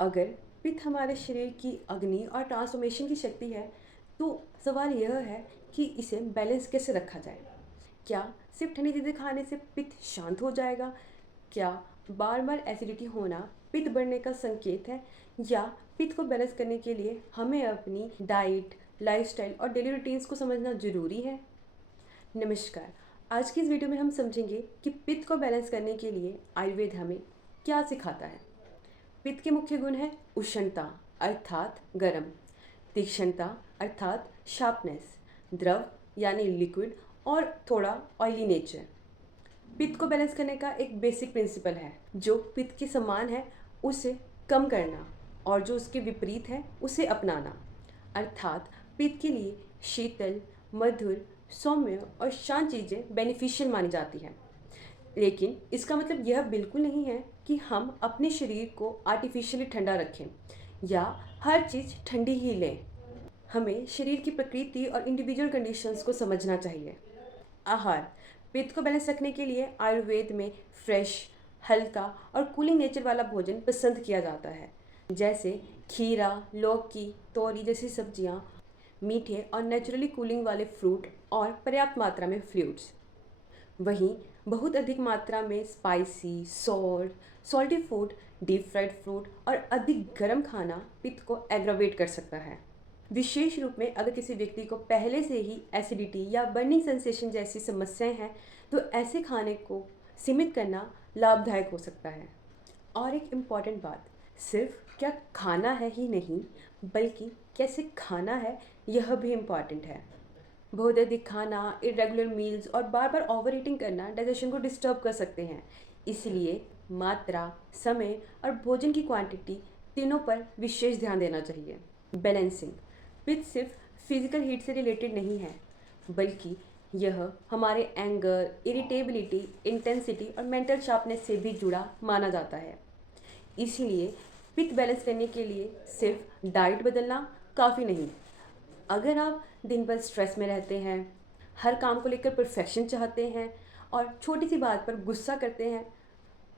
अगर पित्त हमारे शरीर की अग्नि और ट्रांसफॉर्मेशन की शक्ति है, तो सवाल यह है कि इसे बैलेंस कैसे रखा जाए। क्या सिर्फ ठंडी चीज़ें खाने से पित्त शांत हो जाएगा? क्या बार बार एसिडिटी होना पित्त बढ़ने का संकेत है? या पित्त को बैलेंस करने के लिए हमें अपनी डाइट, लाइफस्टाइल और डेली रूटीन्स को समझना ज़रूरी है? नमस्कार। आज की इस वीडियो में हम समझेंगे कि पित्त को बैलेंस करने के लिए आयुर्वेद हमें क्या सिखाता है। पित्त के मुख्य गुण है उष्णता अर्थात गर्म, तीक्ष्णता अर्थात शार्पनेस, द्रव यानी लिक्विड और थोड़ा ऑयली नेचर। पित्त को बैलेंस करने का एक बेसिक प्रिंसिपल है, जो पित्त के समान है उसे कम करना और जो उसके विपरीत है उसे अपनाना। अर्थात पित्त के लिए शीतल, मधुर, सौम्य और शांत चीज़ें बेनिफिशियल मानी जाती हैं। लेकिन इसका मतलब यह बिल्कुल नहीं है कि हम अपने शरीर को आर्टिफिशियली ठंडा रखें या हर चीज़ ठंडी ही लें। हमें शरीर की प्रकृति और इंडिविजुअल कंडीशंस को समझना चाहिए। आहार पित्त को बैलेंस रखने के लिए आयुर्वेद में फ्रेश, हल्का और कूलिंग नेचर वाला भोजन पसंद किया जाता है, जैसे खीरा, लौकी, तोरी जैसी सब्जियां, मीठे और नेचुरली कूलिंग वाले फ्रूट और पर्याप्त मात्रा में फ्लूइड्स। वहीं बहुत अधिक मात्रा में spicy, salty food, deep fried food और अधिक गर्म खाना पित्त को एग्रावेट कर सकता है। विशेष रूप में अगर किसी व्यक्ति को पहले से ही एसिडिटी या बर्निंग सेंसेशन जैसी समस्याएं हैं, तो ऐसे खाने को सीमित करना लाभदायक हो सकता है। और एक इम्पॉर्टेंट बात, सिर्फ क्या खाना है ही नहीं, बल्कि कैसे खाना है यह भी इम्पॉर्टेंट है। बहुत अधिक खाना, इरेगुलर मील्स और बार बार ओवर ईटिंग करना डाइजेशन को डिस्टर्ब कर सकते हैं। इसलिए मात्रा, समय और भोजन की क्वांटिटी तीनों पर विशेष ध्यान देना चाहिए। बैलेंसिंग पित्त सिर्फ फिजिकल हीट से रिलेटेड नहीं है, बल्कि यह हमारे एंगर, इरिटेबिलिटी, इंटेंसिटी और मेंटल शार्पनेस से भी जुड़ा माना जाता है। इसीलिए पित्त बैलेंस करने के लिए सिर्फ डाइट बदलना काफ़ी नहीं। अगर आप दिन भर स्ट्रेस में रहते हैं, हर काम को लेकर परफेक्शन चाहते हैं और छोटी सी बात पर गुस्सा करते हैं,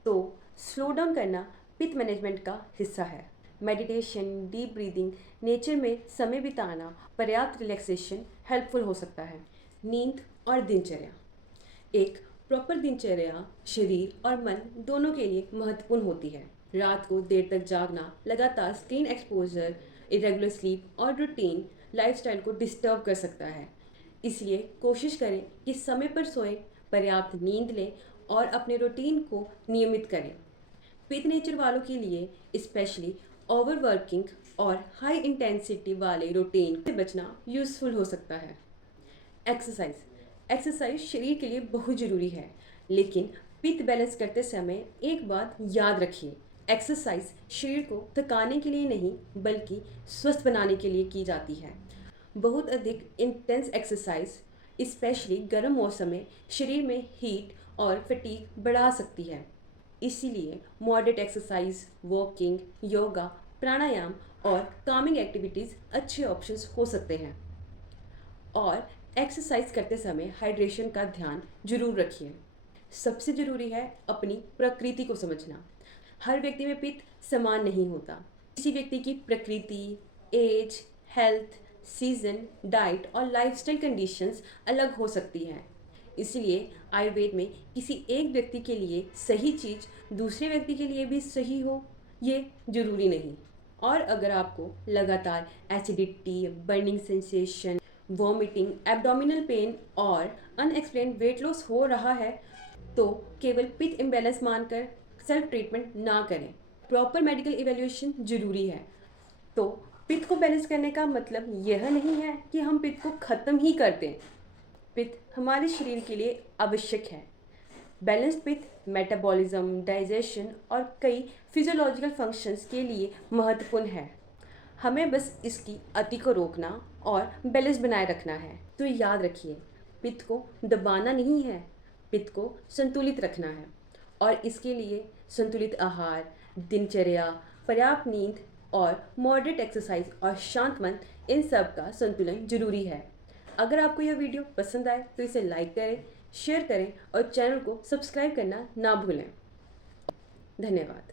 तो स्लो डाउन करना पित्त मैनेजमेंट का हिस्सा है। मेडिटेशन, डीप ब्रीदिंग, नेचर में समय बिताना, पर्याप्त रिलैक्सेशन हेल्पफुल हो सकता है। नींद और दिनचर्या एक प्रॉपर दिनचर्या शरीर और मन दोनों के लिए महत्वपूर्ण होती है। रात को देर तक जागना, लगातार स्क्रीन एक्सपोजर, इरेगुलर स्लीप और रूटीन लाइफस्टाइल को डिस्टर्ब कर सकता है। इसलिए कोशिश करें कि समय पर सोएं, पर्याप्त नींद लें और अपने रूटीन को नियमित करें। पित्त नेचर वालों के लिए स्पेशली ओवरवर्किंग और हाई इंटेंसिटी वाले रूटीन से बचना यूज़फुल हो सकता है। एक्सरसाइज शरीर के लिए बहुत ज़रूरी है, लेकिन पित्त बैलेंस करते समय एक बात याद रखिए, एक्सरसाइज शरीर को थकाने के लिए नहीं, बल्कि स्वस्थ बनाने के लिए की जाती है। बहुत अधिक इंटेंस एक्सरसाइज स्पेशली गर्म मौसम में शरीर में हीट और फटीग बढ़ा सकती है। इसीलिए मॉडरेट एक्सरसाइज, वॉकिंग, योगा, प्राणायाम और कामिंग एक्टिविटीज़ अच्छे ऑप्शंस हो सकते हैं। और एक्सरसाइज करते समय हाइड्रेशन का ध्यान जरूर रखिए। सबसे ज़रूरी है अपनी प्रकृति को समझना। हर व्यक्ति में पित्त समान नहीं होता। किसी व्यक्ति की प्रकृति, एज, हेल्थ, सीजन, डाइट और लाइफस्टाइल कंडीशंस अलग हो सकती हैं। इसलिए आयुर्वेद में किसी एक व्यक्ति के लिए सही चीज़ दूसरे व्यक्ति के लिए भी सही हो, ये जरूरी नहीं। और अगर आपको लगातार acidity, burning sensation, vomiting, abdominal pain और अनएक्सप्लेन्ड वेट लॉस हो रहा है, तो केवल पित्त इम्बैलेंस मानकर सेल्फ ट्रीटमेंट ना करें। प्रॉपर मेडिकल इवैल्यूएशन जरूरी है। तो पित्त को बैलेंस करने का मतलब यह नहीं है कि हम पित्त को ख़त्म ही कर दें। पित्त हमारे शरीर के लिए आवश्यक है। बैलेंस्ड पित्त मेटाबॉलिज्म, डाइजेशन और कई फिजियोलॉजिकल फंक्शंस के लिए महत्वपूर्ण है। हमें बस इसकी अति को रोकना और बैलेंस बनाए रखना है। तो याद रखिए, पित्त को दबाना नहीं है, पित्त को संतुलित रखना है। और इसके लिए संतुलित आहार, दिनचर्या, पर्याप्त नींद और मॉडरेट एक्सरसाइज और शांत मन, इन सब का संतुलन जरूरी है। अगर आपको यह वीडियो पसंद आए तो इसे लाइक करें, शेयर करें और चैनल को सब्सक्राइब करना ना भूलें। धन्यवाद।